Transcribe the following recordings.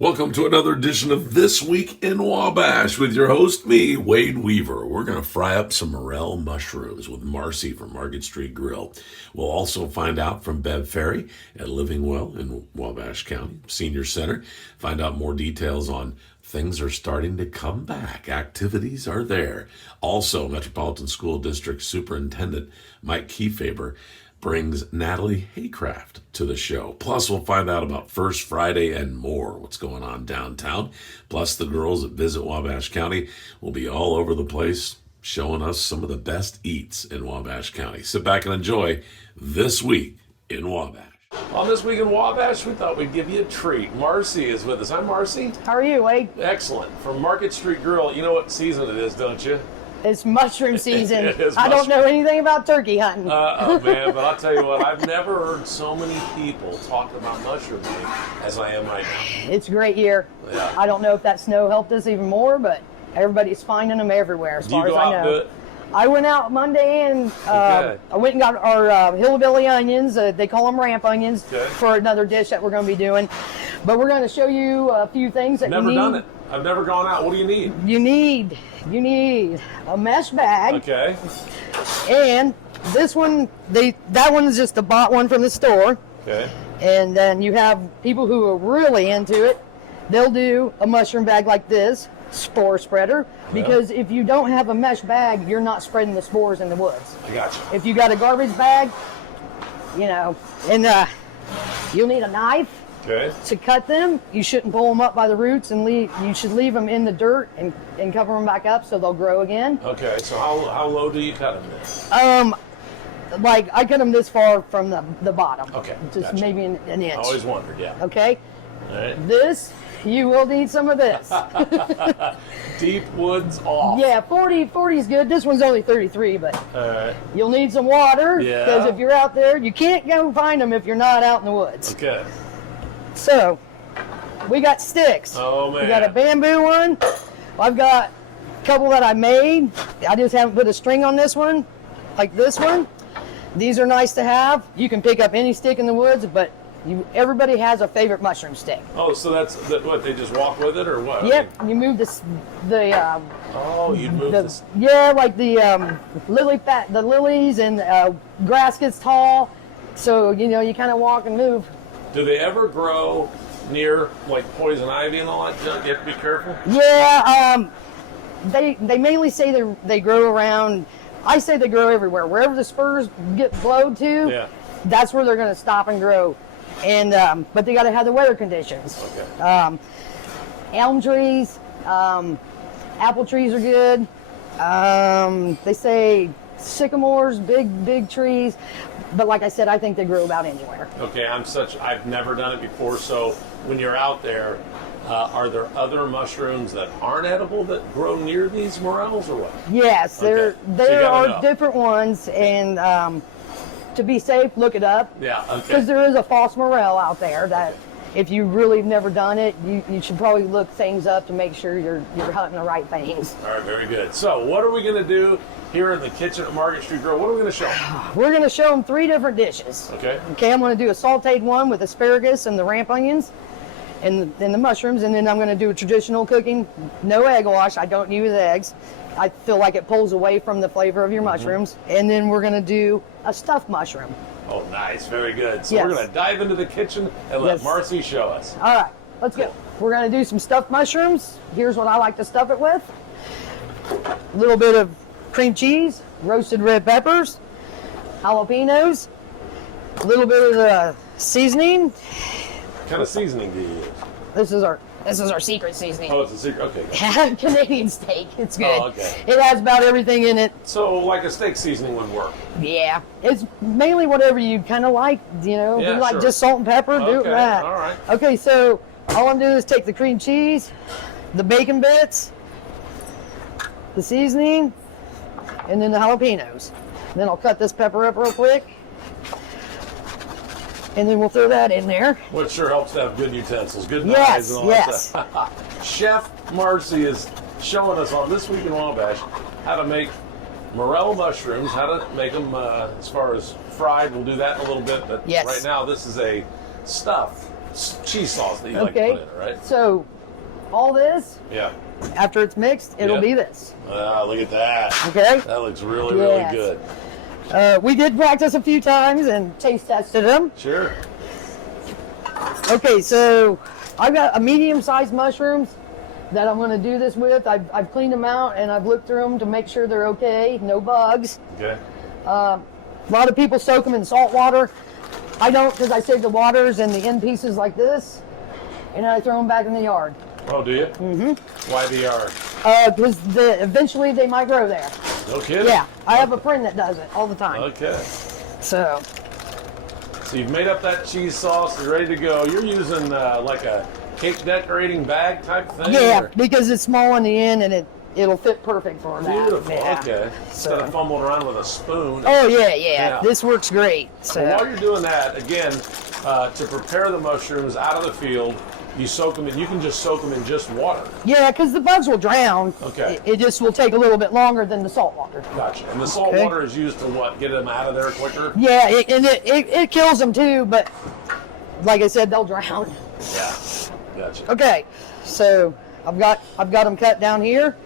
Welcome to another edition of This Week in Wabash with your host, me, Wade Weaver. We're going to fry up some morel mushrooms with Marcy from Market Street Grill. We'll also find out from Bev Ferry at Living Well in Wabash County Senior Center. Find out more details on things are starting to come back. Activities are there. Also, Metropolitan School District Superintendent Mike Kiefaber brings Natalie Haycraft to the show. Plus, we'll find out about First Friday and more, what's going on downtown. Plus, the girls that visit Wabash County will be all over the place, showing us some of the best eats in Wabash County. Sit back and enjoy This Week in Wabash. On This Week in Wabash, we thought we'd give you a treat. Marcy is with us. Hi, Marcy. How are you, Wade? Excellent. From Market Street Grill. You know what season it is, don't you? It's mushroom season. It is I don't know anything about turkey hunting. Oh man, but I'll tell you what, I've never heard so many people talk about mushroom hunting as I am right now. It's a great year. Yeah. I don't know if that snow helped us even more, but everybody's finding them everywhere as far as I know. Do it? I went out Monday and I went and got our hillbilly onions. They call them ramp onions for another dish that we're going to be doing. But we're going to show you a few things that you need. Never done it. I've never gone out. What do you need? You need a mesh bag. Okay. And this one, that one is just a bought one from the store. Okay. And then you have people who are really into it. They'll do a mushroom bag like this, spore spreader, because if you don't have a mesh bag, you're not spreading the spores in the woods. I got you. If you got a garbage bag, you know, and you'll need a knife. Okay. To cut them, you shouldn't pull them up by the roots and you should leave them in the dirt and cover them back up so they'll grow again. Okay, so how low do you cut them then? Like I cut them this far from the bottom. Okay, just gotcha. maybe an inch. I always wondered, yeah. Okay. All right. This, you will need some of this. Deep woods off. Yeah, 40 is good. This one's only 33, but All right. you'll need some water. Yeah. Because if you're out there, you can't go find them if you're not out in the woods. Okay. So, we got sticks. Oh man. We got a bamboo one. I've got a couple that I made. I just haven't put a string on this one, like this one. These are nice to have. You can pick up any stick in the woods, but everybody has a favorite mushroom stick. Oh, so that's what, they just walk with it or what? Yep, you move you'd move this. Yeah, like the the lilies and grass gets tall, so you know you kind of walk and move. Do they ever grow near like poison ivy and all that junk? You have to be careful. Yeah, they mainly say they grow around. I say they grow everywhere. Wherever the spurs get blowed to, that's where they're going to stop and grow. And but they got to have the weather conditions. Okay. Elm trees, apple trees are good. They say sycamores, big trees. But like I said, I think they grow about anywhere. Okay, I've never done it before, so when you're out there, are there other mushrooms that aren't edible that grow near these morels or what? Yes, Okay. there are different ones, and to be safe, look it up. Yeah, okay. Because there is a false morel out there that if you really have never done it, you should probably look things up to make sure you're hunting the right things. All right, very good. So what are we going to do here in the kitchen at Market Street Grill? What are we going to show them? We're going to show them 3 different dishes. Okay. Okay, I'm going to do a sauteed one with asparagus and the ramp onions and the mushrooms, and then I'm going to do a traditional cooking, no egg wash. I don't use eggs. I feel like it pulls away from the flavor of your mushrooms. And then we're going to do a stuffed mushroom. Oh, nice. Very good. So we're going to dive into the kitchen and let Marcy show us. All right, let's go. We're going to do some stuffed mushrooms. Here's what I like to stuff it with. A little bit of cream cheese, roasted red peppers, jalapenos, a little bit of the seasoning. What kind of seasoning do you use? This is our secret seasoning. Oh, it's a secret. Okay. Canadian steak. It's good. Oh, okay. It has about everything in it. So like a steak seasoning would work. Yeah. It's mainly whatever you kind of like, you know. Yeah, if you like sure. just salt and pepper, do it that. All right. Okay, so all I'm doing is take the cream cheese, the bacon bits, the seasoning, and then the jalapenos. And then I'll cut this pepper up real quick. And then we'll throw that in there. Which sure helps to have good utensils, good knives and all that stuff. Chef Marcy is showing us on This Week in Wabash how to make morel mushrooms, how to make them as far as fried. We'll do that in a little bit, but right now this is a stuffed cheese sauce that you like to put in it, right? So all this, Yeah. after it's mixed, it'll be this. Look at that. Okay. That looks really, really good. We did practice a few times and taste tested them. Sure. Okay, so I've got a medium-sized mushrooms that I'm going to do this with. I've cleaned them out and I've looked through them to make sure they're okay, no bugs. Okay. A lot of people soak them in salt water. I don't, because I save the waters and the end pieces like this, and then I throw them back in the yard. Oh, do you? Mm-hmm. Why the yard? Because eventually they might grow there. No kidding? Yeah, I have a friend that does it all the time. Okay. So you've made up that cheese sauce, you're ready to go. You're using like a cake decorating bag type thing? yeah, or? because it's small on the end and it'll fit perfect for that. Beautiful. Yeah. Okay. Instead of fumbling around with a spoon. Oh yeah. This works great. So Well, while you're doing that, again, to prepare the mushrooms out of the field, you soak them in. You can just soak them in just water. yeah, because the bugs will drown. Okay. It just will take a little bit longer than the salt water. Gotcha. And the salt water is used to what? Get them out of there quicker? Yeah, it kills them too, but like I said, they'll drown. Yeah. Gotcha. Okay, so I've got them cut down here.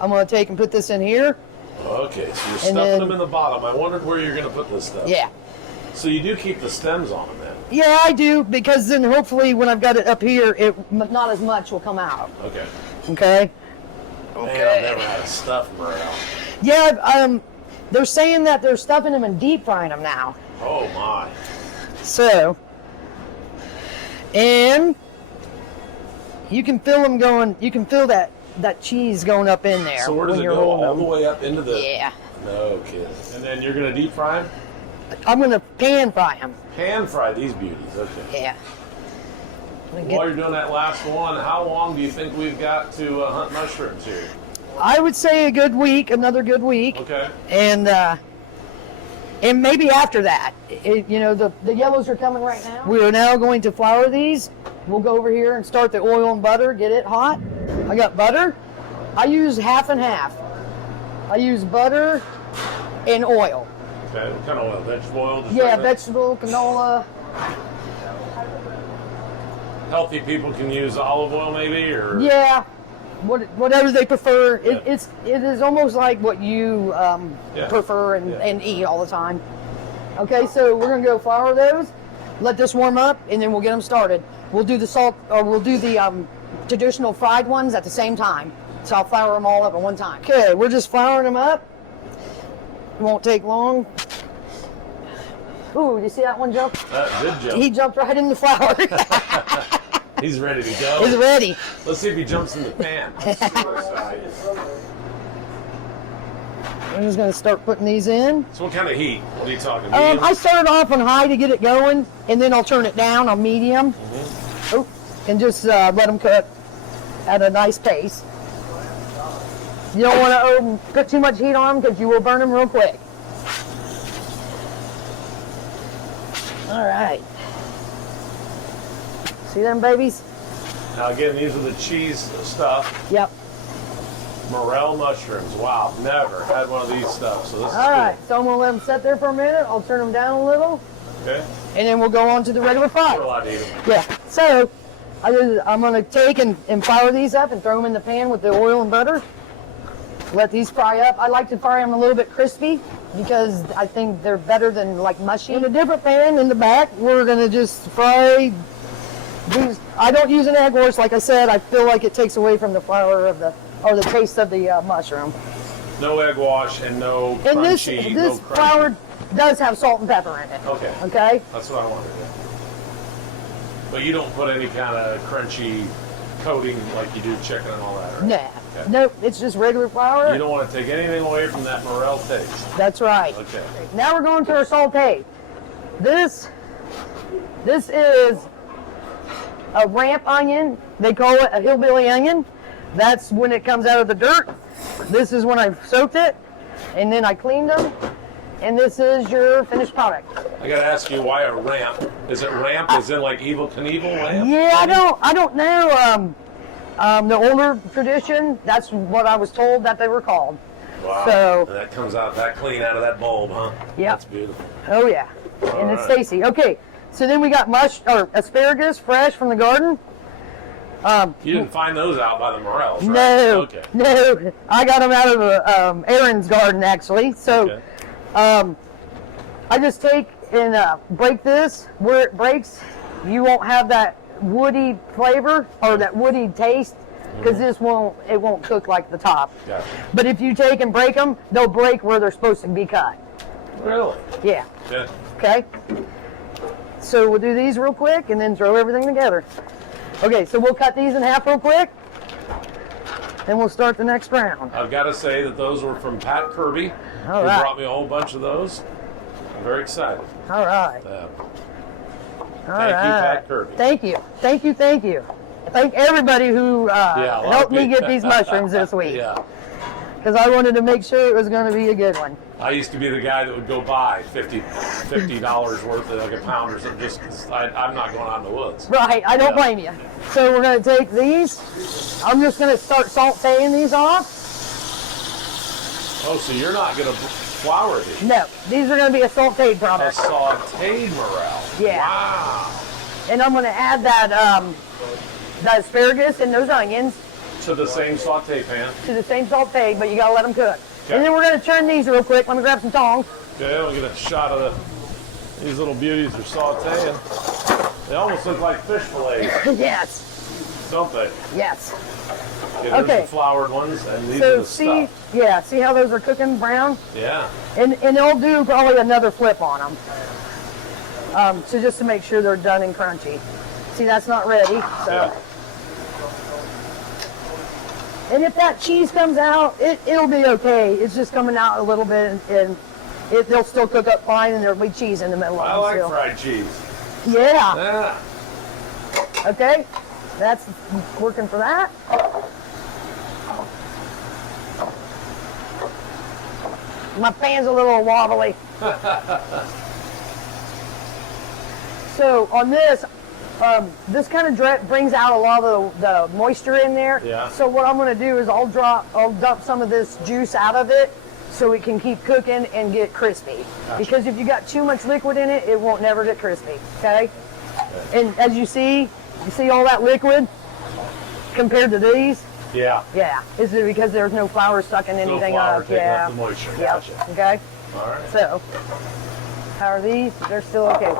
I'm gonna take and put this in here. Okay, so you're stuffing them in the bottom. I wondered where you're going to put this stuff. Yeah. So you do keep the stems on them then? Yeah, I do, because then hopefully when I've got it up here, not as much will come out. Okay. Okay. Man, I've never had a stuffed morel. Yeah, they're saying that they're stuffing them and deep frying them now. Oh my. So, and you can feel them going. You can feel that cheese going up in there. So where does when it you're go? holding All them. the way up into the... Yeah. No kidding. And then you're going to deep fry them? I'm gonna pan fry them. Pan fry these beauties. Okay. Yeah. While you're doing that last one, how long do you think we've got to hunt mushrooms here? I would say a good week, another good week. Okay. And maybe after that, the yellows are coming right now. We are now going to flour these. We'll go over here and start the oil and butter, get it hot. I got butter. I use half and half. I use butter and oil. Okay, what kind of oil? Vegetable oil? Just Yeah, regular? vegetable, canola. Healthy people can use olive oil maybe, or... Yeah, whatever they prefer. Yeah. It is almost like what you prefer and, Yeah. and eat all the time. Okay, so we're gonna go flour those, let this warm up, and then we'll get them started. We'll do the salt, or we'll do the traditional fried ones at the same time. So I'll flour them all up at one time. Okay, we're just flouring them up. It won't take long. Ooh, you see that one jump? Good jump. He jumped right in the flour. He's ready to go. He's ready. Let's see if he jumps in the pan. I'm just gonna start putting these in. So what kind of heat? What are you talking about? I started off on high to get it going, and then I'll turn it down on medium. Oh, and just let them cook at a nice pace. You don't want to put too much heat on them because you will burn them real quick. All right. See them babies? Now again, these are the cheese stuff. Yep. Morel mushrooms. Wow, never had one of these stuff. So this is All right. So I'm gonna let them sit there for a minute. I'll turn them down a little, cool. Okay. and then we'll go on to the regular fry. We're allowed to eat them. Yeah. So I'm gonna take and flour these up and throw them in the pan with the oil and butter. Let these fry up. I like to fry them a little bit crispy because I think they're better than like mushy. In a different pan in the back, we're gonna just fry these. I don't use an egg wash, like I said. I feel like it takes away from the flavor of the taste of the mushroom. No egg wash and no And crunchy. this crunchy. flour does have salt and pepper in it. Okay. Okay. That's what I wanted to do. But you don't put any kind of crunchy coating like you do chicken and all that, right? Nah. Okay. Nope. It's just regular flour. You don't want to take anything away from that morel taste. That's right. Okay. Now we're going to our saute. This is a ramp onion. They call it a hillbilly onion. That's when it comes out of the dirt. This is when I've soaked it, and then I cleaned them. And this is your finished product. I gotta ask you, why a ramp? Is it ramp as in like Evel Knievel ramp? Yeah, I don't know. The older tradition, that's what I was told that they were called. Wow. So And that comes out that clean out of that bulb, huh? Yep. That's beautiful. oh yeah, and it's tasty. Okay, So then we got asparagus fresh from the garden. You didn't find those out by the morels, right? No, Okay. no. I got them out of Aaron's garden, actually. So Okay. I just take and break this. Where it breaks, you won't have that woody flavor or that woody taste, because it won't cook like the top. Gotcha. But if you take and break them, they'll break where they're supposed to be cut. Really? Yeah. Good. Okay. So we'll do these real quick and then throw everything together. Okay, so we'll cut these in half real quick, and we'll start the next round. I've got to say that those were from Pat Kirby, All who right. brought me a whole bunch of those. I'm very excited. All right. Thank you, Pat Kirby. Thank you. Thank you. Thank you. Thank everybody who a lot helped of me people. get these mushrooms this week. Yeah. Because I wanted to make sure it was going to be a good one. I used to be the guy that would go buy $50 worth of like a pound or something just because I'm not going out in the woods. Right, I don't Yeah. blame you. So we're going to take these. I'm just going to start sauteing these off. Oh, so you're not going to flour these? No, these are going to be a sauteed A product. sauteed morel. Yeah. Wow. And I'm going to add that asparagus and those onions To the same saute pan. to the same sauteed, but you got to let them cook. Okay. And then we're going to turn these real quick. Let me grab some tongs. Okay, we'll get a shot of these little beauties are sauteing. They almost look like fish fillets, Yes, don't they? yes. Okay, there's Okay. the floured ones, and these are So the stuff. see how those are cooking brown? Yeah. And they'll do probably another flip on them. So just to make sure they're done and crunchy. See, that's not ready. So. Yeah. And if that cheese comes out, it'll be okay. It's just coming out a little bit, and they'll still cook up fine, and there'll be cheese in the middle of I them like still. fried cheese. Yeah. Yeah. Okay. That's working for that. My pan's a little wobbly. So on this, this kind of brings out a lot of the moisture in there. Yeah. So what I'm going to do is I'll dump some of this juice out of it so it can keep cooking and get crispy. Gotcha. Because if you got too much liquid in it, it won't never get crispy. Okay. And as you see all that liquid compared to these. Yeah. Yeah, is it because there's no flour stuck in anything No flour up? taking Yeah. up the moisture. Yep. Gotcha. Okay. All right. So, how are these? They're still okay.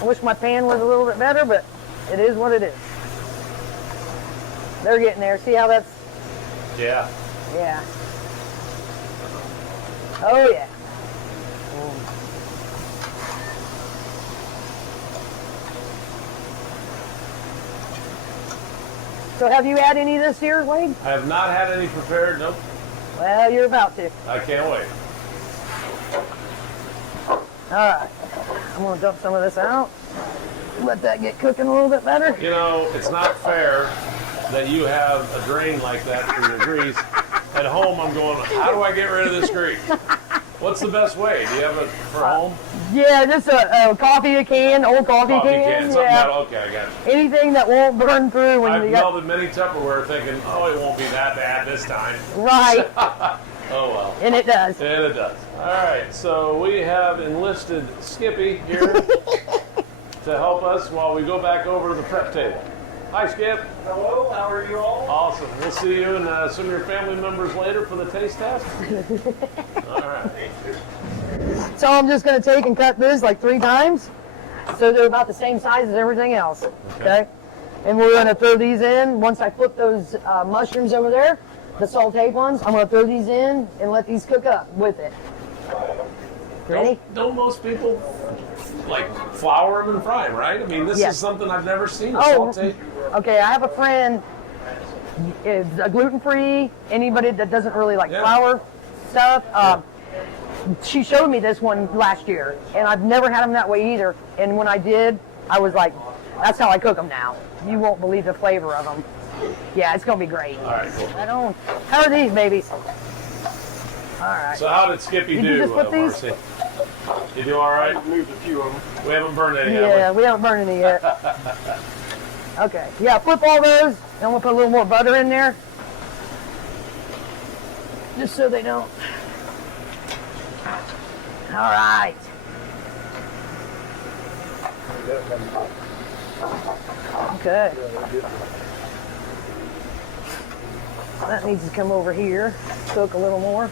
I wish my pan was a little bit better, but it is what it is. They're getting there. See how that's? Yeah. Yeah. Oh yeah. So have you had any this year, Wade? I have not had any prepared. Nope. Well, you're about to. I can't wait. All right. I'm gonna dump some of this out. Let that get cooking a little bit better. You know, it's not fair that you have a drain like that for your grease. At home, I'm going, how do I get rid of this grease? What's the best way? Do you have it for home? Yeah, just a coffee can, old coffee can. Something Yeah. metal. Okay, I got it. Anything that won't burn through when I've you got melted many Tupperware thinking, oh, it won't be that bad this time. right, Oh, well. and it does. And it does. All right, so we have enlisted Skippy here to help us while we go back over to the prep table. Hi, Skip. Hello, how are you all? Awesome. We'll see you and some of your family members later for the taste test. All right. So I'm just going to take and cut this like 3 times, so they're about the same size as everything else. Okay. And we're going to throw these in once I flip those mushrooms over there, the sauteed ones. I'm going to throw these in and let these cook up with it. Ready? Don't most people like flour them and fry them, right? I mean, this Yes. is something I've never seen. A Oh, saute. okay. I have a friend, is a gluten-free. Anybody that doesn't really like Yeah. flour stuff. She showed me this one last year, and I've never had them that way either. And when I did, I was like, that's how I cook them now. You won't believe the flavor of them. Yeah, it's gonna be great. All right, cool. I don't. How are these babies? All right. So how did Skippy Did you do, just put these? Marcy? You do all right? Moved a few of them. We haven't burned any Yeah, yet. we haven't burned any yet. Okay. Yeah, flip all those. And I'm gonna put a little more butter in there, just so they don't. All right. Okay. That needs to come over here, cook a little more.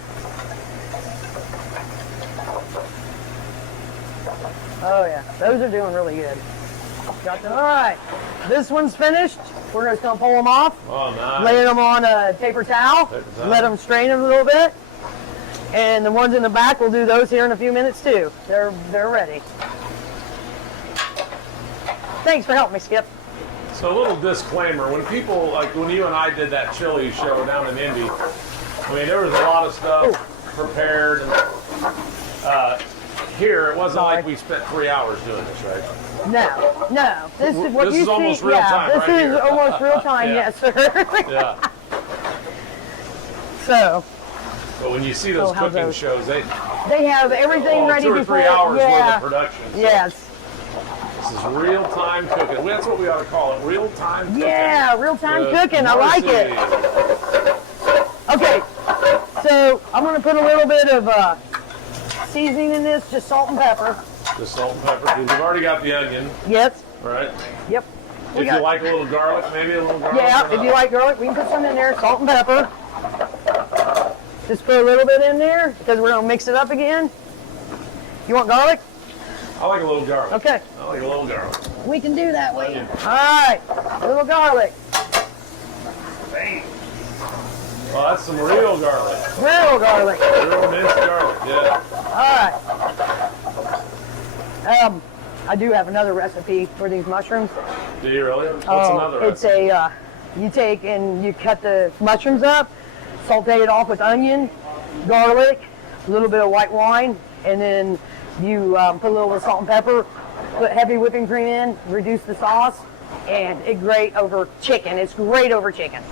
Oh yeah, those are doing really good. Got them. All right, this one's finished. We're just gonna pull them off, Oh, nice. lay them on a paper towel, let them strain them a little bit. And the ones in the back, we'll do those here in a few minutes too. They're ready. Thanks for helping me, Skip. So a little disclaimer, when people, like when you and I did that chili show down in Indy, I mean, there was a lot of stuff prepared. And, here, it wasn't like we spent 3 hours doing this, right? No. This is what This you is see. almost real time This right is here. almost real time, Yeah. yes, sir. Yeah. So But when you see those Oh, how's cooking those? shows, they they have everything ready 2 or before. 3 hours Yeah. worth of production. So Yes. This is real time cooking. That's what we ought to call it, real time cooking. Yeah, real time with cooking. I like it. Marcy. Okay. So I'm gonna put a little bit of seasoning in this, just salt and pepper. Just salt and pepper. We've already got the onion, Yes. right? Yep. If you like a little garlic, maybe a little garlic. Yeah, or if not. you like garlic, we can put some in there, salt and pepper. Just put a little bit in there because we're gonna mix it up again. You want garlic? I like a little garlic. Okay. I like a little garlic. We can do that way. Onion. All right, a little garlic, Bang. Well, that's some real garlic. real garlic. Real minced garlic, yeah. All right. I do have another recipe for these mushrooms. Do you really? What's another It's recipe? you take and you cut the mushrooms up, saute it off with onion, garlic, a little bit of white wine, and then you put a little bit of salt and pepper, put heavy whipping cream in, reduce the sauce, and it's great over chicken. It's great over chicken.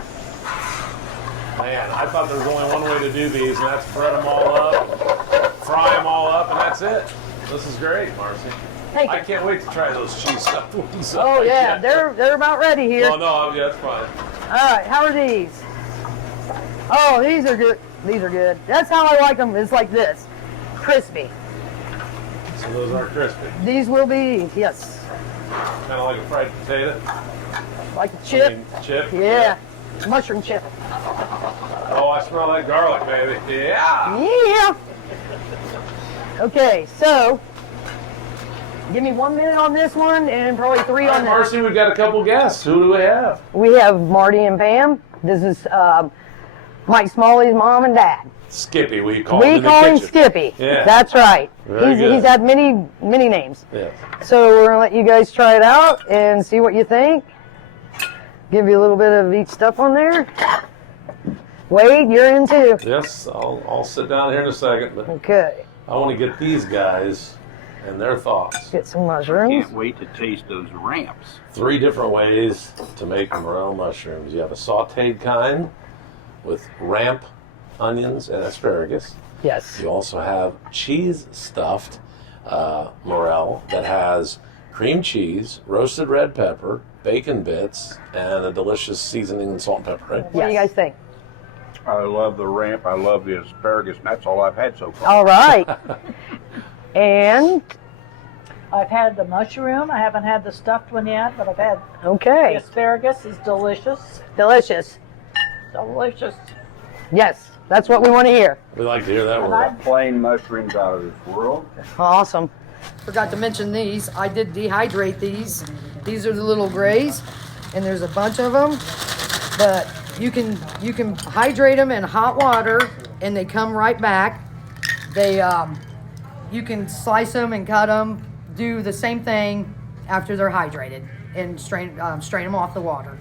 Man, I thought there was only one way to do these, and that's fry them all up, fry them all up, and that's it. This is great, Marcy. Thank you. I can't wait to try those cheese stuffed ones. Oh yeah, they're about ready here. Oh no, yeah, that's fine. All right, how are these? Oh, these are good. These are good. That's how I like them. It's like this, crispy. So those are crispy, These will be, yes, kind of like a fried potato. like a chip. I mean, chip. Yeah, mushroom chip. Oh, I smell that garlic, baby. Yeah. Yeah. Okay, so give me 1 minute on this one and probably 3 on that. Marcy, we've got a couple guests. Who do we have? We have Marty and Pam. This is Mike Smalley's mom and dad. Skippy, we call him We in the call him kitchen. Skippy. Yeah. That's right. Very good. He's had many names. Yeah. So we're gonna let you guys try it out and see what you think. Give you a little bit of each stuff on there. Wade, you're in too. Yes, I'll sit down here in a second, but Okay. I want to get these guys and their thoughts. Get some mushrooms. Can't wait to taste those ramps. 3 different ways to make morel mushrooms. You have a sautéed kind with ramp onions and asparagus. Yes. You also have cheese stuffed morel that has cream cheese, roasted red pepper, bacon bits, and a delicious seasoning and salt and pepper, right? What do you guys think? I love the ramp. I love the asparagus, and that's all I've had so far. All right. And I've had the mushroom. I haven't had the stuffed one yet, but I've had the okay, asparagus. Is delicious. delicious. Delicious. Yes, that's what we want to hear. We like to hear that And word. I Plain mushrooms out of this world. Awesome. Forgot to mention these. I did dehydrate these. These are the little grays, and there's a bunch of them. But you can hydrate them in hot water, and they come right back. They you can slice them and cut them. Do the same thing after they're hydrated, and strain them off the water.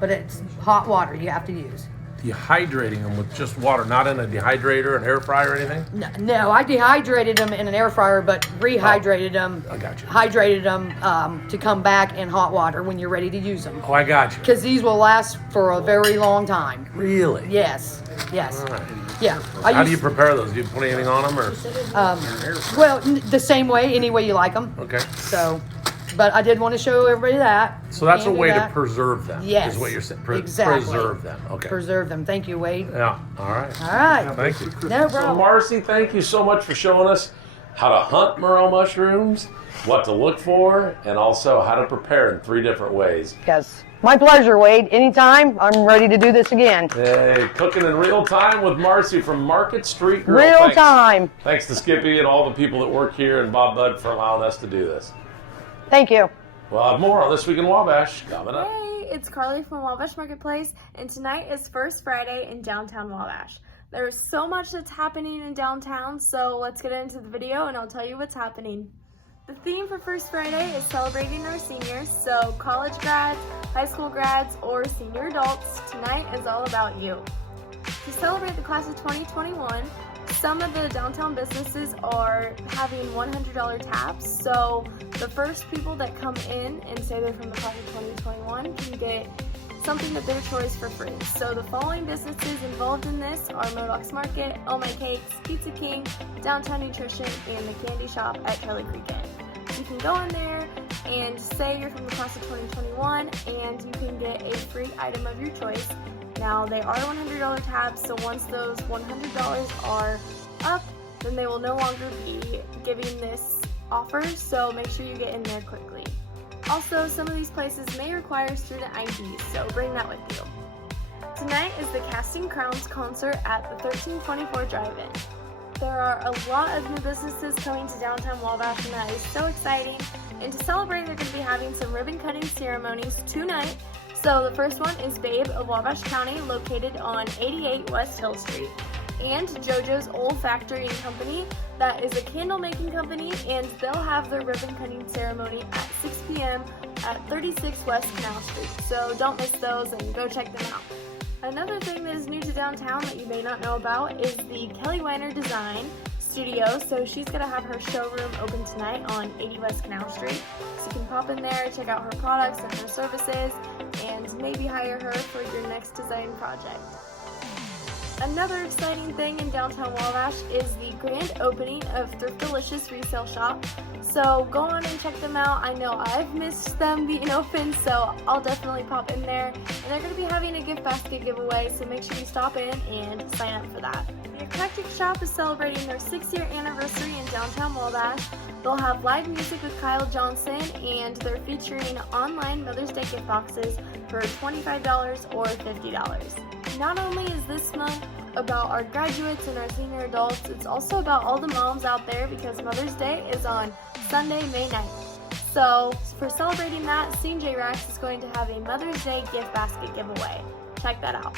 But it's hot water you have to use. Dehydrating them with just water, not in a dehydrator, an air fryer, or anything? No, I dehydrated them in an air fryer, but rehydrated them. I got you. Hydrated them to come back in hot water when you're ready to use them. Oh, I got you. Because these will last for a very long time. Really? Yes, yes, All right. yeah. How do you prepare those? Do you put anything on them, or? Well, the same way, any way you like them. Okay. So, but I did want to show everybody that. So that's a Can do way to that. preserve them. Yes. Is what you're saying. Exactly. Preserve them. Okay. Preserve them. Thank you, Wade. Yeah. All right. All right. Thank you. No So problem. Marcy, thank you so much for showing us how to hunt morel mushrooms what to look for, and also how to prepare in 3 different ways. Yes. My pleasure, Wade. Anytime. I'm ready to do this again. Hey, cooking in real time with Marcy from Market Street Grill. Real time. Thanks to Skippy and all the people that work here and Bob Budd for allowing us to do this. Thank you. We'll have more on This Week in Wabash coming up. Hey, it's Carly from Wabash Marketplace, and tonight is First Friday in downtown Wabash. There is so much that's happening in downtown, so let's get into the video and I'll tell you what's happening. The theme for First Friday is celebrating our seniors, so college grads, high school grads, or senior adults, tonight is all about you. To celebrate the class of 2021, some of the downtown businesses are having $100 tabs, so the first people that come in and say they're from the class of 2021 can get something of their choice for free. So the following businesses involved in this are Modocs Market, Oh My Cakes, Pizza King, Downtown Nutrition, and the Candy Shop at Charlie Creek Inn. You can go in there and say you're from the class of 2021 and you can get a free item of your choice. Now they are $100 tabs, so once those $100 are up, then they will no longer be giving this offer, so make sure you get in there quickly. Also, some of these places may require student IDs, so bring that with you. Tonight is the Casting Crowns concert at the 1324 Drive-In. There are a lot of new businesses coming to downtown Wabash, and that is so exciting. And to celebrate, they're going to be having some ribbon cutting ceremonies tonight. So the first one is Babe of Wabash County, located on 88 West Hill Street. And JoJo's Old Factory and Company, that is a candle making company, and they'll have their ribbon cutting ceremony at 6 p.m. at 36 West Canal Street. So don't miss those and go check them out. Another thing that is new to downtown that you may not know about is the Kelly Weiner Design Studio. So she's going to have her showroom open tonight on 80 West Canal Street. So you can pop in there, check out her products and her services, and maybe hire her for your next design project. Another exciting thing in downtown Wabash is the grand opening of Thrift Delicious Resale Shop. So go on and check them out. I know I've missed them being open, so I'll definitely pop in there. And they're going to be having a gift basket giveaway, so make sure you stop in and sign up for that. The Eclectic Shop is celebrating their 6th-year anniversary in downtown Wabash. They'll have live music with Kyle Johnson, and they're featuring online Mother's Day gift boxes for $25 or $50. Not only is this month about our graduates and our senior adults, it's also about all the moms out there because Mother's Day is on Sunday, May 9th. So for celebrating that, C&J Racks is going to have a Mother's Day gift basket giveaway. Check that out.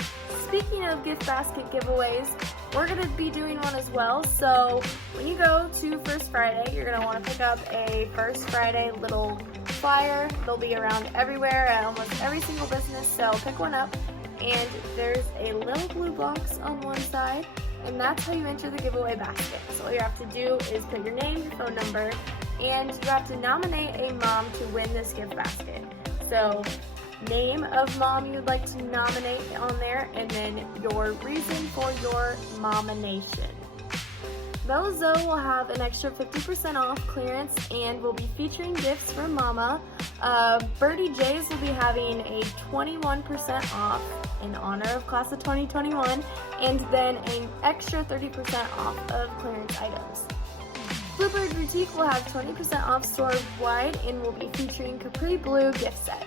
Speaking of gift basket giveaways, we're going to be doing one as well. So when you go to First Friday, you're going to want to pick up a First Friday little flyer. They'll be around everywhere at almost every single business, so pick one up. And there's a little blue box on one side, and that's how you enter the giveaway basket. So all you have to do is put your name, your phone number, and you have to nominate a mom to win this gift basket. So name of mom you would like to nominate on there, and then your reason for your nomination. Belzo will have an extra 50% off clearance and will be featuring gifts for Mama. Birdie J's will be having a 21% off in honor of class of 2021, and then an extra 30% off of clearance items. Bluebird Boutique will have 20% off store-wide and will be featuring Capri Blue gift sets.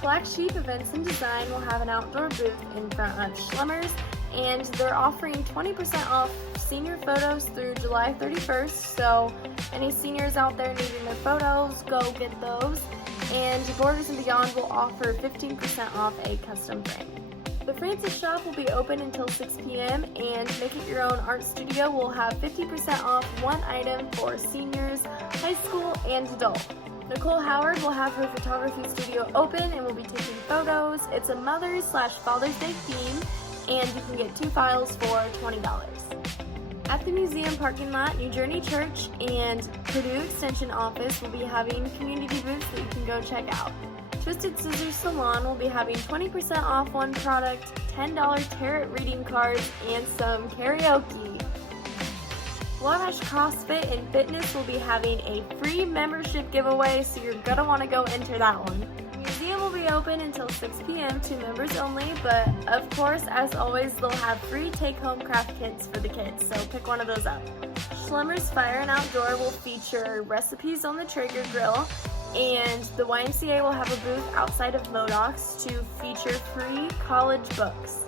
Black Sheep Events and Design will have an outdoor booth in front of Schlemmer's, and they're offering 20% off senior photos through July 31st, so any seniors out there needing their photos, go get those. And Borders and Beyond will offer 15% off a custom frame. The Francis Shop will be open until 6 p.m. and Make It Your Own Art Studio will have 50% off one item for seniors, high school, and adult. Nicole Howard will have her photography studio open and will be taking photos. It's a Mother's/Father's Day theme, and you can get 2 files for $20. At the museum parking lot, New Journey Church and Purdue Extension Office will be having community booths that you can go check out. Twisted Scissors Salon will be having 20% off one product, $10 tarot reading cards, and some karaoke. Wabash CrossFit and Fitness will be having a free membership giveaway, so you're going to want to go enter that one. The museum will will be open until 6 p.m. to members only, but of course, as always, they'll have free take-home craft kits for the kids, so pick one of those up. Schlemmer's Fire and Outdoor will feature recipes on the Traeger grill, and the YMCA will have a booth outside of Modocs to feature free college books.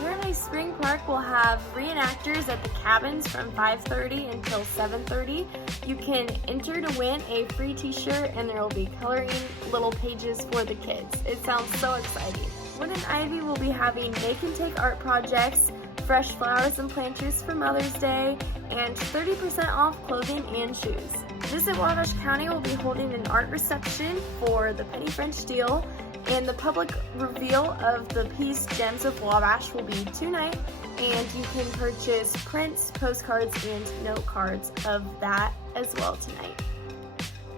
Paradise Spring Park will have reenactors at the cabins from 5:30 until 7:30. You can enter to win a free t-shirt, and there will be coloring little pages for the kids. It sounds so exciting. Wood and Ivy will be having make and take art projects, fresh flowers and planters for Mother's Day, and 30% off clothing and shoes. Visit Wabash County will be holding an art reception for the Penny French Deal, and the public reveal of the piece Gems of Wabash will be tonight, and you can purchase prints, postcards, and note cards of that as well tonight.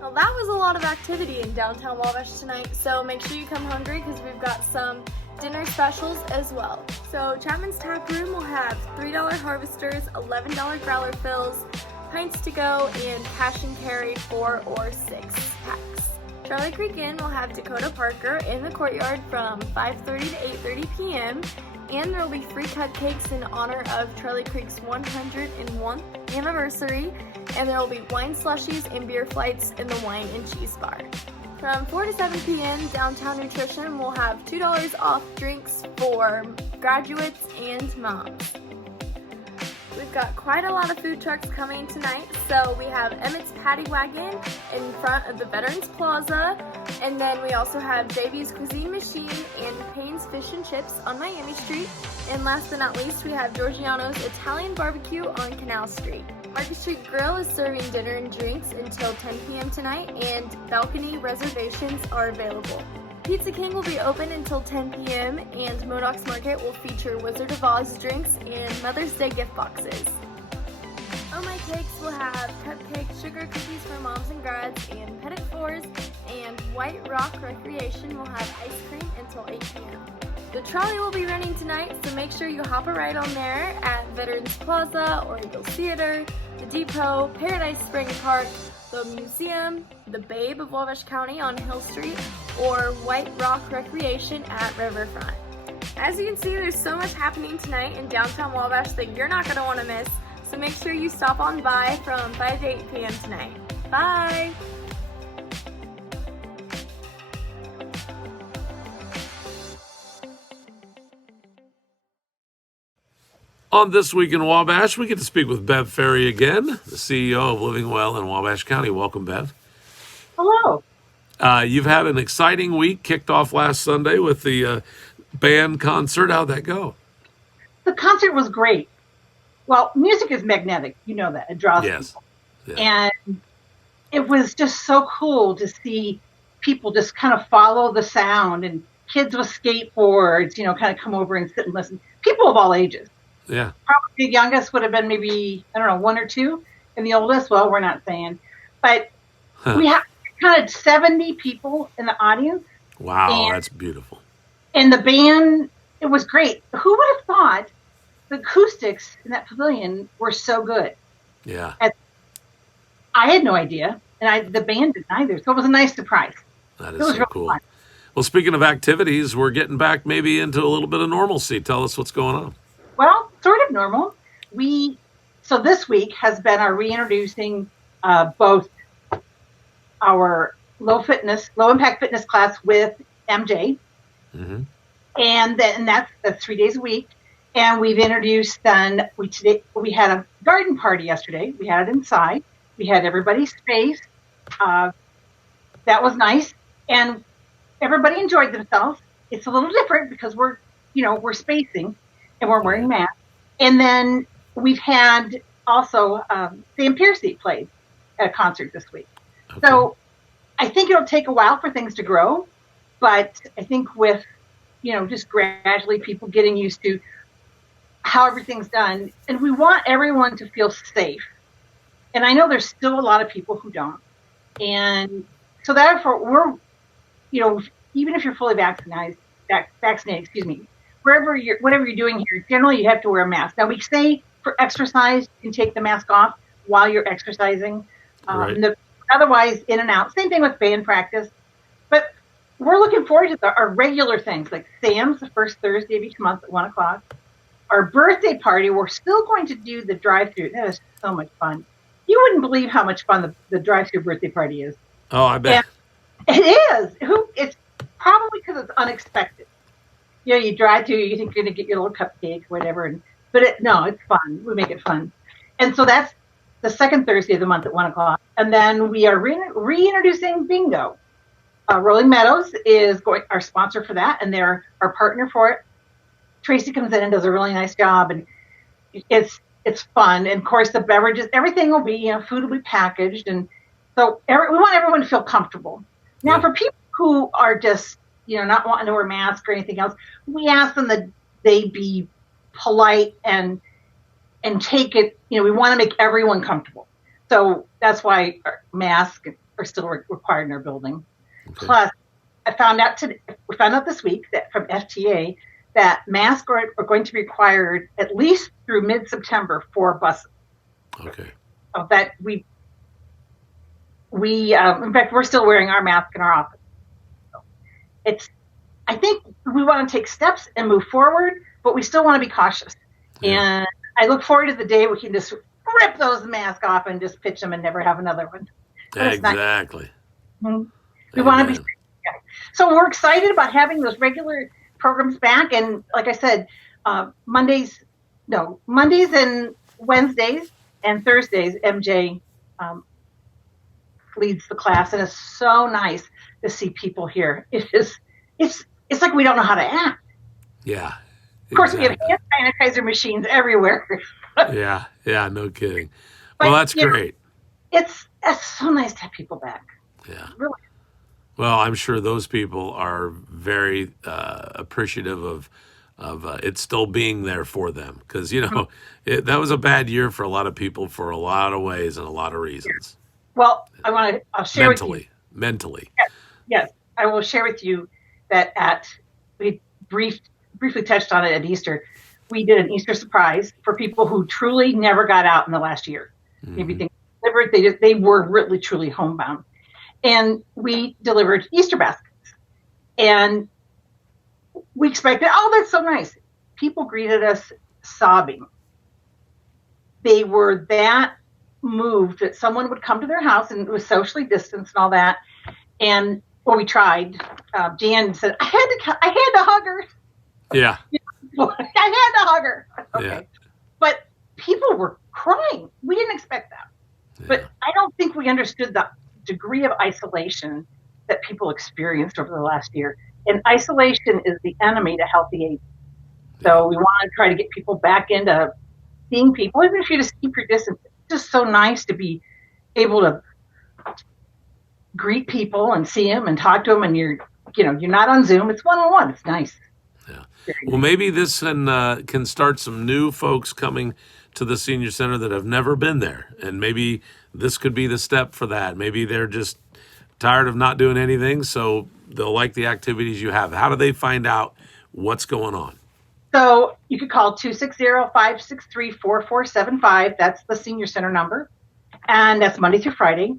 Well, that was a lot of activity in downtown Wabash tonight, so make sure you come hungry because we've got some dinner specials as well. So Chapman's Tap Room will have $3 harvesters, $11 growler fills, pints to go, and cash and carry 4 or 6 packs. Charlie Creek Inn will have Dakota Parker in the courtyard from 5:30 to 8:30 p.m. and there will be free cupcakes in honor of Charlie Creek's 101th anniversary, and there will be wine slushies and beer flights in the wine and cheese bar. From 4 to 7 p.m., Downtown Nutrition will have $2 off drinks for graduates and moms. We've got quite a lot of food trucks coming tonight. So we have Emmett's Patty Wagon in front of the Veterans Plaza. And then we also have JV's Cuisine Machine and Payne's Fish and Chips on Miami Street. And last but not least, we have Giorgiano's Italian Barbecue on Canal Street. Market Street Grill is serving dinner and drinks until 10 p.m. tonight, and balcony reservations are available. Pizza King will be open until 10 p.m. and Modocs Market will feature Wizard of Oz drinks and Mother's Day gift boxes. Oh My Cakes will have cupcakes, sugar cookies for moms and grads, and Petit Fours, and White Rock Recreation will have ice cream until 8 p.m. The trolley will be running tonight, so make sure you hop a ride on there at Veterans Plaza or Eagle Theater, the Depot, Paradise Spring Park, the museum, the Babe of Wabash County on Hill Street, or White Rock Recreation at Riverfront. As you can see, there's so much happening tonight in downtown Wabash that you're not going to want to miss, so make sure you stop on by from 5 to 8 p.m. tonight. Bye! On This Week in Wabash, we get to speak with Bev Ferry again, the CEO of Living Well in Wabash County. Welcome, Bev. Hello. You've had an exciting week, kicked off last Sunday with the band concert. How'd that go? The concert was great. Well, music is magnetic. You know that. It draws people. Yeah. And it was just so cool to see people just kind of follow the sound, and kids with skateboards, kind of come over and sit and listen. People of all ages. Yeah. Probably the youngest would have been maybe, 1 or 2. And the oldest, well, we're not saying. But we had kind of 70 people in the audience. Wow, that's beautiful. And the band, it was great. Who would have thought the acoustics in that pavilion were so good? Yeah. I had no idea, and the band didn't either. So it was a nice surprise. That is so cool. Fun. Well, speaking of activities, we're getting back maybe into a little bit of normalcy. Tell us what's going on. Well, sort of normal. So this week has been our reintroducing both our low impact fitness class with MJ, and that's 3 days a week. And we've introduced we had a garden party yesterday. We had it inside. We had everybody's space. That was nice, and everybody enjoyed themselves. It's a little different because we're spacing. And we're wearing masks. And then we've had also Sam Piercy played at a concert this week. Okay. So I think it'll take a while for things to grow. But I think with, just gradually people getting used to how everything's done. And we want everyone to feel safe. And I know there's still a lot of people who don't. And so therefore we're, even if you're fully vaccinated, whatever you're doing here, generally you have to wear a mask. Now we say for exercise, you can take the mask off while you're exercising. Right. Otherwise, in and out. Same thing with band practice. But we're looking forward to our regular things like Sam's the first Thursday of each month at 1 o'clock. Our birthday party, we're still going to do the drive-through. That is so much fun. You wouldn't believe how much fun the drive-through birthday party is. Oh, I bet. And it is. It's probably because it's unexpected. You know, you drive through, you think you're going to get your little cupcake, whatever. But it's fun. We make it fun. And so that's the second Thursday of the month at 1 o'clock. And then we are reintroducing bingo. Rolling Meadows is our sponsor for that, and they're our partner for it. Tracy comes in and does a really nice job, and it's fun. And of course, the beverages, everything will be, food will be packaged, and so we want everyone to feel comfortable. Now, for people who are just not wanting to wear masks or anything else, we ask them that they be polite and take it. We want to make everyone comfortable, so that's why masks are still required in our building. Okay. Plus, we found out this week that from FTA that masks are going to be required at least through mid-September for buses. Okay. So that we in fact, we're still wearing our mask in our office. So I think we want to take steps and move forward, but we still want to be cautious. Yeah. And I look forward to the day we can just rip those masks off and just pitch them and never have another one. Exactly. We want to be. So we're excited about having those regular programs back, and like I said, Mondays and Wednesdays and Thursdays, MJ leads the class, and it's so nice to see people here. It's like we don't know how to act. Yeah. Of course, we have hand sanitizer machines everywhere. Yeah, no kidding. Well, that's great. It's so nice to have people back. Yeah. Really. Well, I'm sure those people are very appreciative of it still being there for them, because that was a bad year for a lot of people for a lot of ways and a lot of reasons. Well, I'll share mentally. Yes, I will share with you that we briefly touched on it at Easter. We did an Easter surprise for people who truly never got out in the last year. Mm-hmm. Maybe things delivered, they were really truly homebound. And we delivered Easter baskets. And we expected, that's so nice. People greeted us sobbing. They were that moved that someone would come to their house, and it was socially distanced and all that. And we tried. Jan said, I had to hug her. Yeah. I had to hug her. Okay. Yeah. But people were crying. We didn't expect that. Yeah. But I don't think we understood the degree of isolation that people experienced over the last year. And isolation is the enemy to healthy aging. So we want to try to get people back into seeing people, even if you just keep your distance. It's just so nice to be able to greet people and see them and talk to them, and you're not on Zoom. It's one-on-one. It's nice. Yeah. Well, maybe this can start some new folks coming to the senior center that have never been there, and maybe this could be the step for that. Maybe they're just tired of not doing anything, so they'll like the activities you have. How do they find out what's going on? So you could call 260-563-4475. That's the senior center number, and that's Monday through Friday,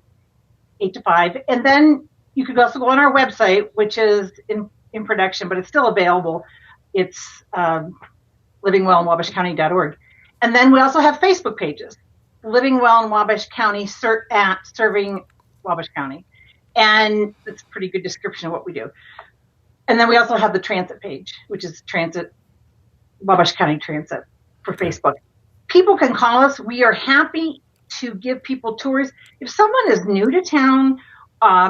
8 to 5. And then you could also go on our website, which is in production, but it's still available. It's livingwellin wabashcounty.org. And then we also have Facebook pages, Living Well in Wabash County, serving Wabash County. And it's a pretty good description of what we do. And then we also have the transit page, which is Wabash County Transit for Facebook. People can call us. We are happy to give people tours. If someone is new to town,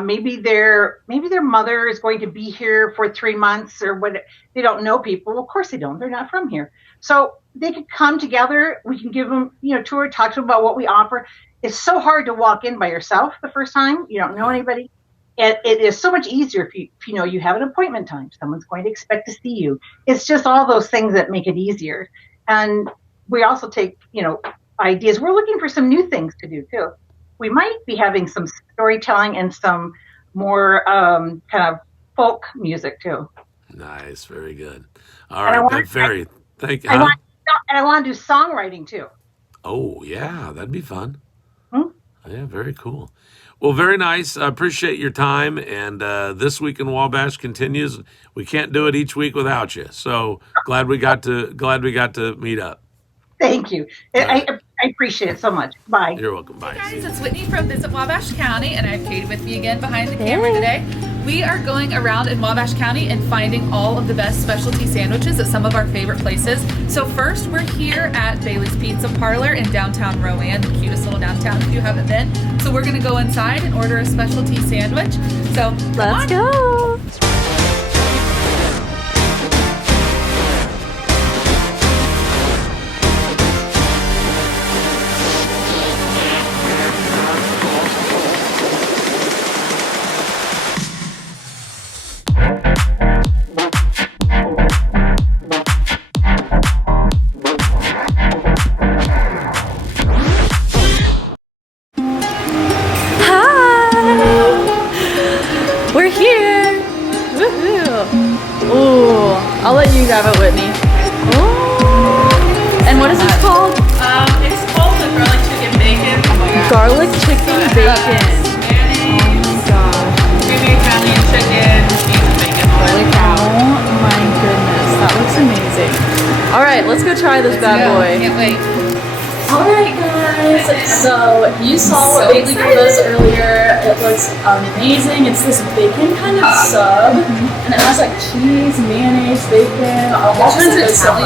maybe their mother is going to be here for 3 months or what, they don't know people. Well, of course they don't. They're not from here. So they could come together. We can give them, tour, talk to them about what we offer. It's so hard to walk in by yourself the first time. You don't know anybody. It is so much easier if you know you have an appointment time. Someone's going to expect to see you. It's just all those things that make it easier. And we also take, ideas. We're looking for some new things to do too. We might be having some storytelling and some more kind of folk music too. Nice, very good. All right, thank you. And I want to do songwriting too. Oh yeah, that'd be fun. Yeah, very cool. Well, very nice. I appreciate your time. And This Week in Wabash continues. We can't do it each week without you. So glad we got to meet up. Thank you. I appreciate it so much. Bye. You're welcome. Bye. Hey guys, it's Whitney from Visit Wabash County, and I have Katie with me again behind the camera today. We are going around in Wabash County and finding all of the best specialty sandwiches at some of our favorite places. So first, we're here at Bailey's Pizza Parlor in downtown Rowan, the cutest little downtown if you haven't been. So we're gonna go inside and order a specialty sandwich. So Let's go. We're here! Woohoo! Ooh, I'll let you grab it, Whitney. Ooh! And what is this called? it's called the garlic chicken bacon. Oh my god. Garlic chicken bacon. Mayonnaise, Oh my gosh. creamy Italian chicken, cheese and bacon. Holy cow. Oh my goodness, that looks amazing. Alright, let's go try this bad boy. Can't wait. Alright guys, so you saw what Bailey gave us earlier. It looks amazing. It's this bacon kind of sub, and it has like cheese, mayonnaise, bacon, all kinds of good stuff.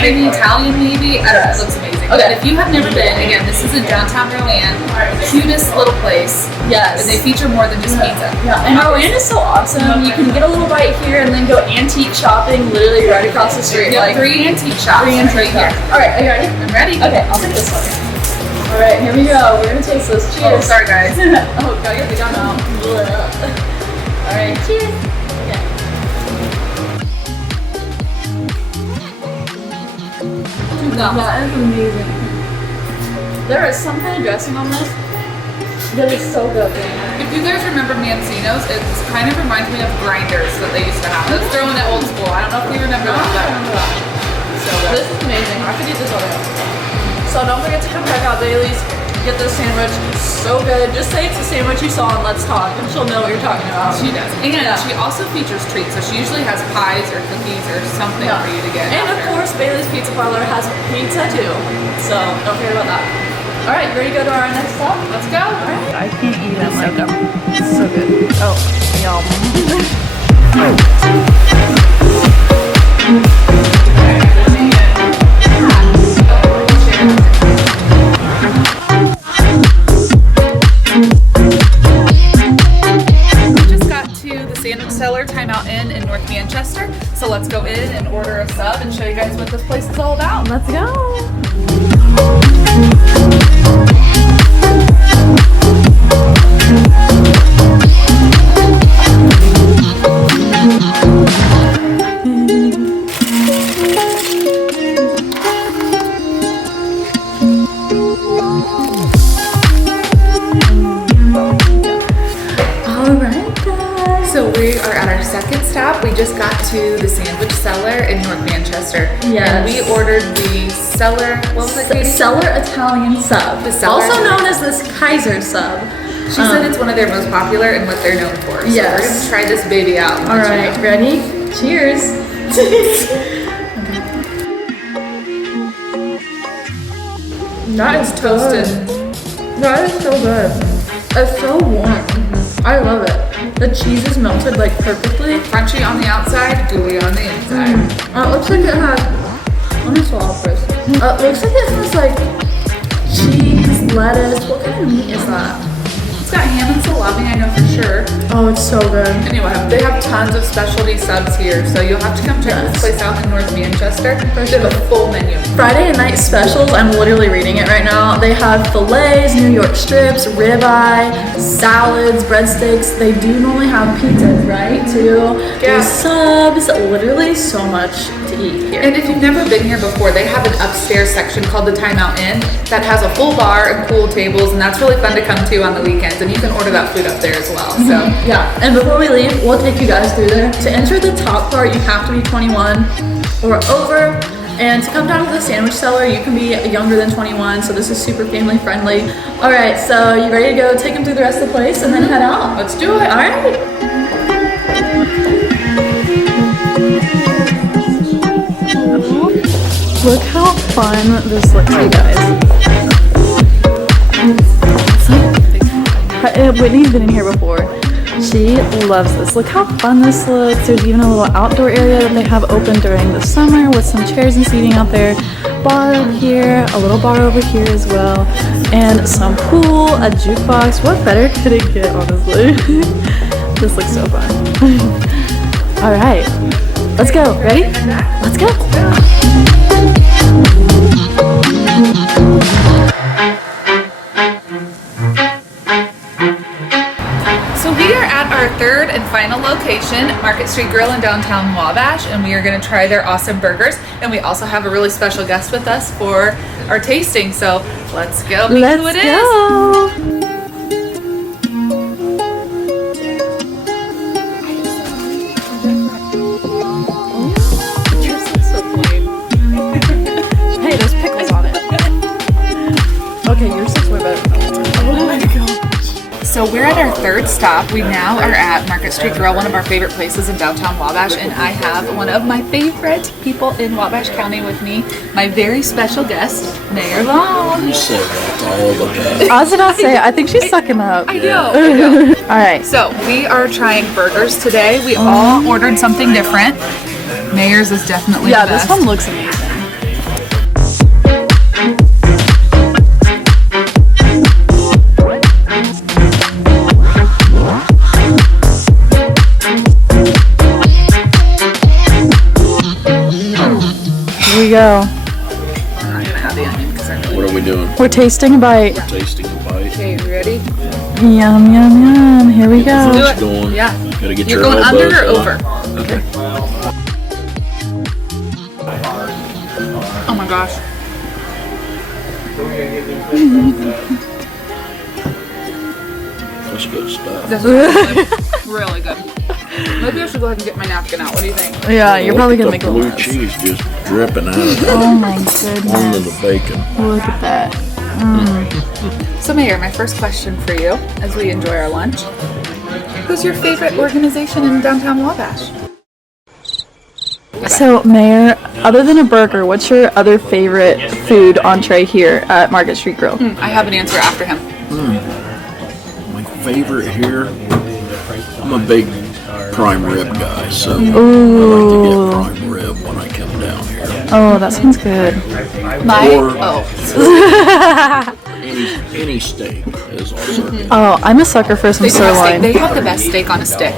Maybe Italian maybe. I don't know, it looks amazing. Okay. But if you have never been, again, this is in downtown Rowan. Cutest little place. Yes. And they feature more than just pizza. Yeah, and Rowan is so awesome. You can get a little bite here and then go antique shopping literally right across the street. Yeah, Like 3 antique shops. 3 antique right here. shops. Alright, are you ready? I'm ready. Okay, I'll take this one. Alright, here we go. We're gonna taste this. Oh, Cheers. sorry guys. Oh, gotta get the gun out. Alright, cheers. Yeah. That is amazing. There is some kind of dressing on this that is so good. If you guys remember Mancino's, it kind of reminds me of grinders that they used to have. Let's throw in that old school. I don't know if you remember that. I remember that. So good. This is amazing. I could eat this all day. So don't forget to come check out Bailey's. Get this sandwich. So good. Just say it's the sandwich you saw on Let's Talk, and she'll know what you're talking about. She does. And she also features treats, so she usually has pies or cookies or something for you to get. And of course, Bailey's Pizza Parlor has pizza too. So don't forget about that. All right, ready to go to our next stop? Let's go. All right. I can't eat them like them. It's so good. Oh, yum. Sandwich Cellar Timeout Inn in North Manchester. So let's go in and order a sub and show you guys what this place is all about. Let's go. So we are at our second stop. We just got to the Sandwich Cellar in North Manchester. Yes. And we ordered the Cellar, what was it, Katie? Cellar Italian sub. The Cellar also Italian. known as this Kaiser sub. She said it's one of their most popular and what they're known for. So Yes. we're gonna try this baby out. All right, ready? Cheers. That is Toasted. That is so good. It's so warm. I love it. The cheese is melted like perfectly. Crunchy on the outside, gooey on the inside. It looks like it has. Let me swallow first. It looks like it has like cheese, lettuce. What kind of meat is that? It's got ham and salami, I know for sure. Oh, it's so good. Anyway, they have tons of specialty subs here, so you'll have to come check this place out in North Manchester. They have a full menu. Friday night specials, I'm literally reading it right now. They have fillets, New York strips, ribeye, salads, breadsticks. They do normally have pizzas, right? Too. Yeah. There's subs, literally so much to eat here. And if you've never been here before, they have an upstairs section called the Timeout Inn that has a full bar and pool tables, and that's really fun to come to on the weekends. And you can order that food up there as well. So yeah, and before we leave, we'll take you guys through there. To enter the top part, you have to be 21 or over. And to come down to the sandwich cellar, you can be younger than 21, so this is super family friendly. All right, so you ready to go take them through the rest of the place and then head out? Let's do it, all right? Look how fun this looks, you guys. Whitney's been in here before. She loves this. Look how fun this looks. There's even a little outdoor area that they have open during the summer with some chairs and seating out there. Bar up here, a little bar over here as well, and some pool, a jukebox. What better could it get, honestly? This looks so fun. All right, let's go. Ready? Let's go. So we are at our third and final location, Market Street Grill in downtown Wabash, and we are going to try their awesome burgers. And we also have a really special guest with us for our tasting. So let's go meet who it is. Hey, there's pickles on it. Okay, yours is way better. Oh my god. So we're at our third stop. We now are at Market Street Grill, one of our favorite places in downtown Wabash, and I have one of my favorite people in Wabash County with me, my very special guest, Mayor Long. You say that all the time. I was about to say, I think she's sucking up. I know. All right. So we are trying burgers today. We all ordered something different. Mayor's is definitely the best. This one looks amazing. Here we go. I'm not gonna have the onion because I really. What are we doing? We're tasting a bite. Tasting a bite. Okay, you ready? Yum, yum, yum. Here we go. Do it. Going. Yeah. Gotta get You're your going under or elbows over? up. Okay. Oh my gosh. That's good stuff. This is really good. Maybe I should go ahead and get my napkin out. What do you think? Yeah, you're probably gonna make a blue mess. cheese just dripping out of there. Oh my goodness. Onto the bacon. Look at that. So Mayor, my first question for you as we enjoy our lunch. Who's your favorite organization in downtown Wabash? So Mayor, other than a burger, what's your other favorite food entree here at Market Street Grill? I have an answer after him. My favorite here, I'm a big prime rib guy, so I like to get prime rib when I come down here. Oh, that sounds good. Any steak is also good. Oh, I'm a sucker for some sirloin. They have the best steak on a stick.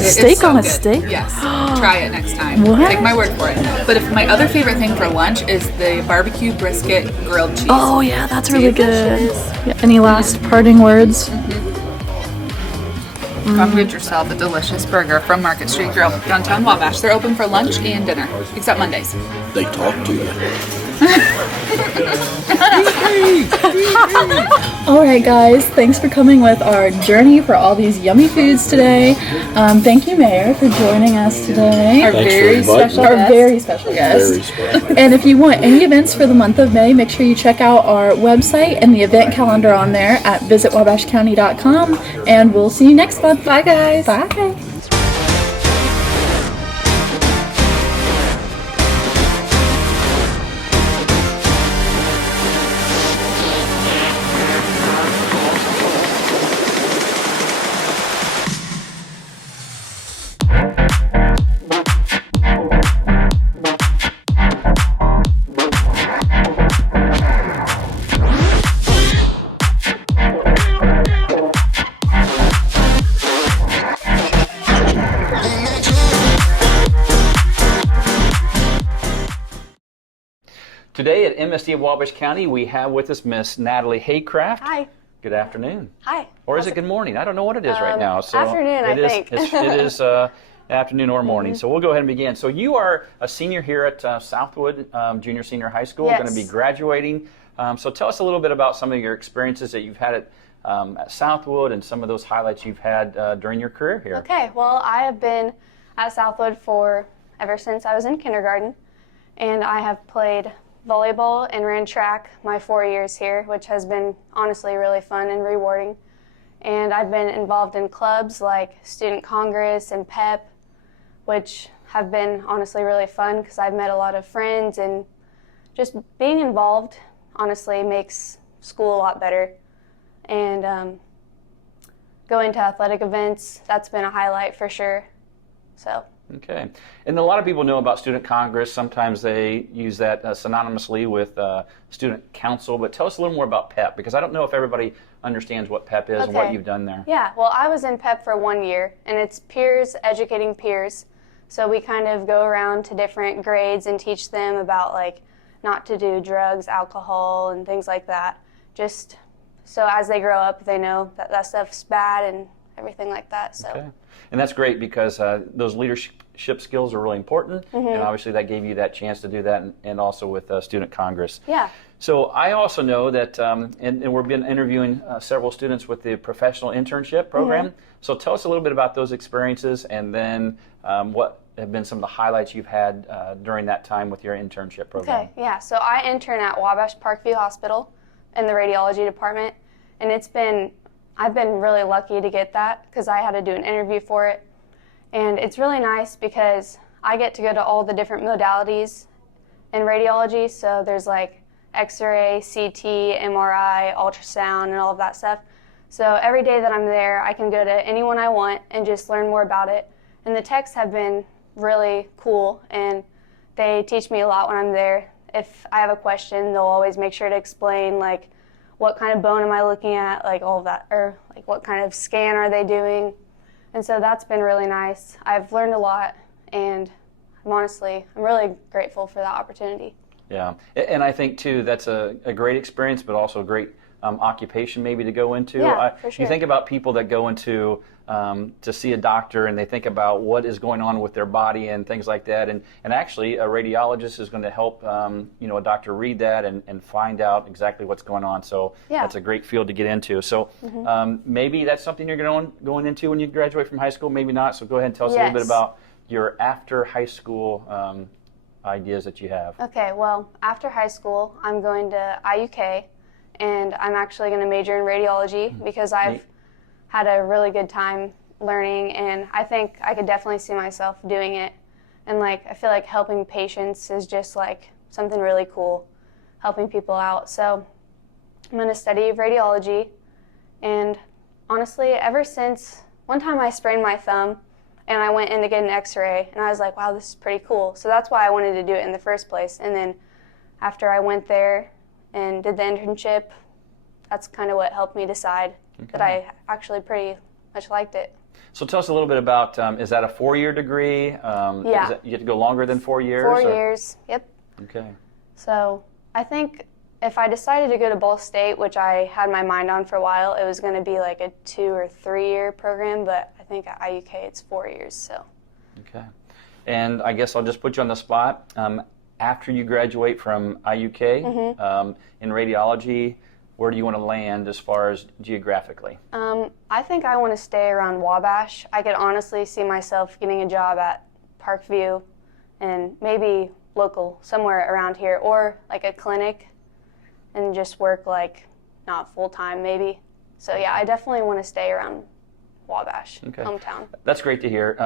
Steak on a stick? Yes. Try it next time. What? Take my word for it. But if my other favorite thing for lunch is the barbecue brisket grilled cheese. Oh yeah, that's really good. Yeah. Any last parting words? Come get yourself a delicious burger from Market Street Grill, downtown Wabash. They're open for lunch and dinner, except Mondays. They talk to you. All right, guys. Thanks for coming with our journey for all these yummy foods today. Thank you, Mayor, for joining us today. Our very special guest. And if you want any events for the month of May, make sure you check out our website and the event calendar on there at visitwabashcounty.com. And we'll see you next month. Bye, guys. Bye. Today at MSD of Wabash County, we have with us Miss Natalie Haycraft. Hi. Good afternoon. Hi. Or is it good morning? I don't know what it is right now. So afternoon, I think. It is afternoon or morning. So we'll go ahead and begin. So you are a senior here at Southwood Junior Senior High School. Yes. Going to be graduating. So tell us a little bit about some of your experiences that you've had at Southwood and some of those highlights you've had during your career here. Okay. Well, I have been at Southwood for ever since I was in kindergarten. And I have played volleyball and ran track my 4 years here, which has been honestly really fun and rewarding. And I've been involved in clubs like Student Congress and PEP, which have been honestly really fun because I've met a lot of friends, and just being involved honestly makes school a lot better. And going to athletic events, that's been a highlight for sure. So. Okay. And a lot of people know about Student Congress. Sometimes they use that synonymously with Student Council, but tell us a little more about PEP, because I don't know if everybody understands what PEP is and what you've done there. Yeah, well, I was in PEP for 1 year, and it's peers educating peers. So we kind of go around to different grades and teach them about, like, not to do drugs, alcohol, and things like that. Just so as they grow up, they know that that stuff's bad and everything like that. So. Okay. And that's great, because those leadership skills are really important, and obviously that gave you that chance to do that, and also with Student Congress. Yeah. So I also know that, and we've been interviewing several students with the professional internship program. So tell us a little bit about those experiences, and then what have been some of the highlights you've had during that time with your internship program. Okay, yeah. So I intern at Wabash Parkview Hospital in the radiology department, and I've been really lucky to get that because I had to do an interview for it. And it's really nice because I get to go to all the different modalities in radiology. So there's like X-ray, CT, MRI, ultrasound, and all of that stuff. So every day that I'm there, I can go to anyone I want and just learn more about it. And the techs have been really cool, and they teach me a lot when I'm there. If I have a question, they'll always make sure to explain, like, what kind of bone am I looking at, like all of that, or like what kind of scan are they doing. And so that's been really nice. I've learned a lot, and I'm really grateful for that opportunity. Yeah, and I think too that's a great experience, but also a great occupation maybe to go into. Yeah, for sure. You think about people that go into to see a doctor, and they think about what is going on with their body and things like that, and actually a radiologist is going to help a doctor read that and find out exactly what's going on. So that's a great field to get into. So maybe that's something you're going into when you graduate from high school, maybe not. So go ahead and tell us a little bit about your after high school ideas that you have. Okay, well, after high school, I'm going to IUK, and I'm actually going to major in radiology because I've had a really good time learning, and I think I could definitely see myself doing it. And like, I feel like helping patients is just like something really cool, helping people out. So I'm going to study radiology, and honestly, ever since one time I sprained my thumb, and I went in to get an x-ray, and I was like, wow, this is pretty cool. So that's why I wanted to do it in the first place. And then after I went there and did the internship, that's kind of what helped me decide that I actually pretty much liked it. So tell us a little bit about, is that a 4-year degree? Yeah. You have to go longer than 4 years? 4 years, yep. Okay. So I think if I decided to go to Ball State, which I had my mind on for a while, it was going to be like a 2 or 3 year program, but I think at IUK it's 4 years, so. Okay. And I guess I'll just put you on the spot. After you graduate from IUK in radiology, where do you want to land as far as geographically? I think I want to stay around Wabash. I could honestly see myself getting a job at Parkview and maybe local, somewhere around here, or like a clinic and just work like not full-time maybe. So yeah, I definitely want to stay around Wabash, hometown. That's great to hear.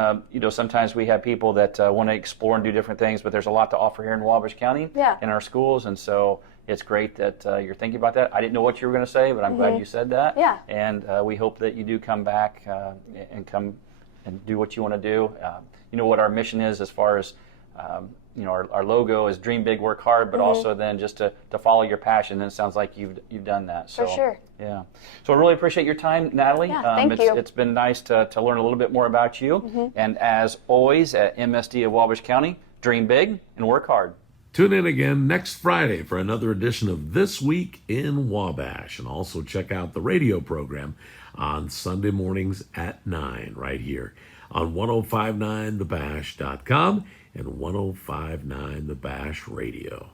Sometimes we have people that want to explore and do different things, but there's a lot to offer here in Wabash County in our schools, and so it's great that you're thinking about that. I didn't know what you were going to say, but I'm glad you said that. Yeah. And we hope that you do come back and come and do what you want to do. You know what our mission is as far as our logo is dream big, work hard, but also then just to follow your passion. And it sounds like you've done that. So, for sure. Yeah. So I really appreciate your time, Natalie. Yeah, thank you. It's been nice to learn a little bit more about you. And as always at MSD of Wabash County, dream big and work hard. Tune in again next Friday for another edition of This Week in Wabash. And also check out the radio program on Sunday mornings at 9 right here on 1059thebash.com and 1059 The Bash Radio.